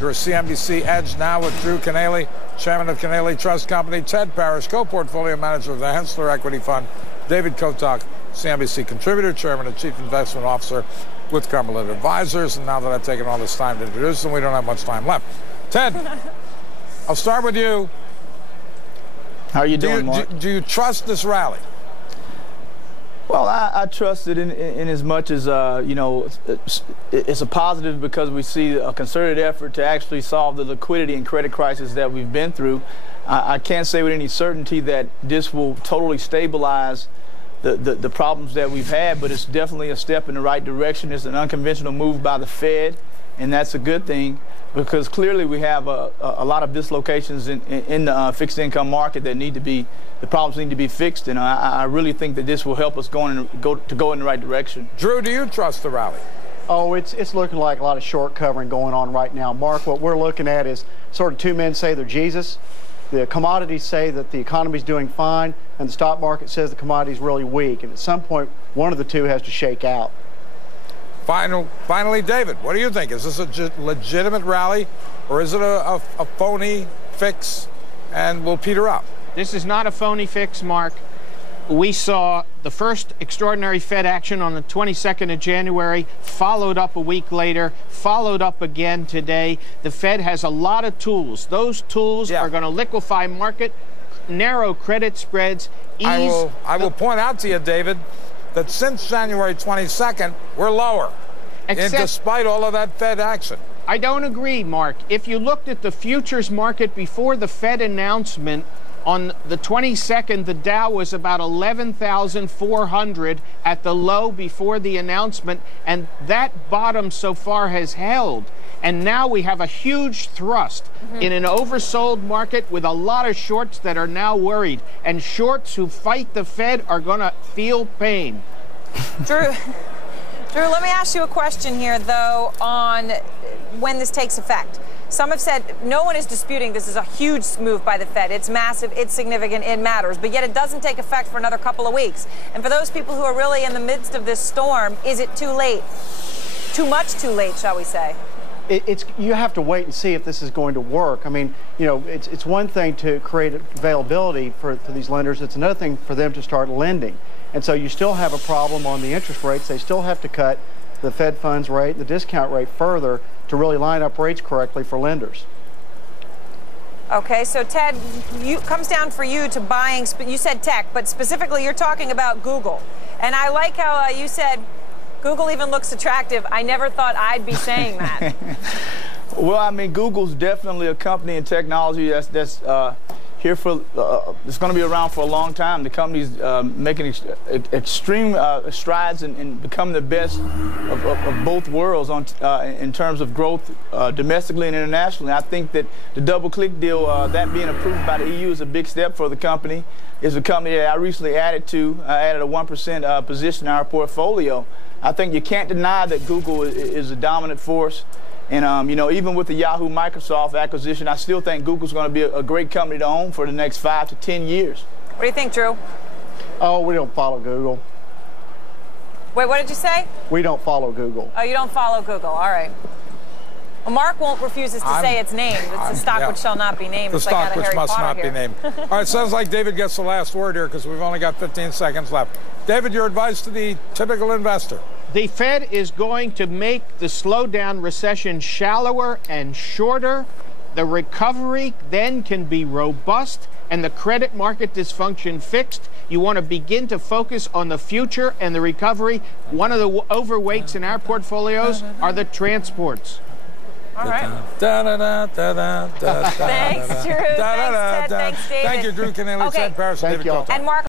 Your CNBC Edge now with Drew Kanaly, chairman of Kanaly Trust Company, Ted Parrish, co-portfolio manager of the Hensler Equity Fund, David Kotok, CNBC contributor, chairman and chief investment officer with Cumberland Advisors. And now that I've taken all this time to introduce them, we don't have much time left. Ted, I'll start with you. How are you doing, Mark? Do you trust this rally? Well, I trust it in as much as, you know, it's a positive because we see a concerted effort to actually solve the liquidity and credit crisis that we've been through. I can't say with any certainty that this will totally stabilize the problems that we've had, but it's definitely a step in the right direction. It's an unconventional move by the Fed, and that's a good thing because clearly we have a lot of dislocations in the fixed income market that need to be, the problems need to be fixed, and I really think that this will help us go in the right direction. Drew, do you trust the rally? Oh, it's looking like a lot of short covering going on right now. Mark, what we're looking at is sort of two men say they're Jesus. The commodities say that the economy's doing fine, and the stock market says the commodity's really weak. And at some point, one of the two has to shake out. Finally, David, what do you think? Is this a legitimate rally, or is it a phony fix and will peter out? This is not a phony fix, Mark. We saw the first extraordinary Fed action on the 22nd of January, followed up a week later, followed up again today. The Fed has a lot of tools. Those tools are going to liquefy market, narrow credit spreads, ease. I will point out to you, David, that since January 22nd, we're lower, despite all of that Fed action. I don't agree, Mark. If you looked at the futures market before the Fed announcement, on the 22nd, the Dow was about 11,400 at the low before the announcement, and that bottom so far has held. And now we have a huge thrust in an oversold market with a lot of shorts that are now worried. And shorts who fight the Fed are going to feel pain. Drew, let me ask you a question here, though, on when this takes effect. Some have said no one is disputing this is a huge move by the Fed. It's massive, it's significant, it matters. But yet it doesn't take effect for another couple of weeks. And for those people who are really in the midst of this storm, is it too late? Too much too late, shall we say? You have to wait and see if this is going to work. I mean, you know, it's one thing to create availability for these lenders. It's another thing for them to start lending. And so you still have a problem on the interest rates. They still have to cut the Fed funds rate, the discount rate further to really line up rates correctly for lenders. Okay, so Ted, comes down for you to buying, you said tech, but specifically you're talking about Google. And I like how you said Google even looks attractive. I never thought I'd be saying that. Well, I mean, Google's definitely a company in technology that's here for, it's going to be around for a long time. The company's making extreme strides in becoming the best of both worlds in terms of growth domestically and internationally. I think that the double-click deal, that being approved by the EU, is a big step for the company. It's a company that I recently added to. I added a 1% position in our portfolio. I think you can't deny that Google is a dominant force. And, you know, even with the Yahoo Microsoft acquisition, I still think Google's going to be a great company to own for the next 5 to 10 years. What do you think, Drew? Oh, we don't follow Google. Wait, what did you say? We don't follow Google. Oh, you don't follow Google. All right. Well, Mark refuses to say its name. It's the stock which shall not be named. The it's stock like which must not be named. All right, sounds like David gets the last word here because we've only got 15 seconds left. David, your advice to the typical investor? The Fed is going to make the slowdown recession shallower and shorter. The recovery then can be robust and the credit market dysfunction fixed. You want to begin to focus on the future and the recovery. One of the overweights in our portfolios are the transports. All right. Thanks, Drew. Thanks, Ted. Thanks, David. Thank you, Drew Kanaly, Ted Parrish, David Kotok. And Mark.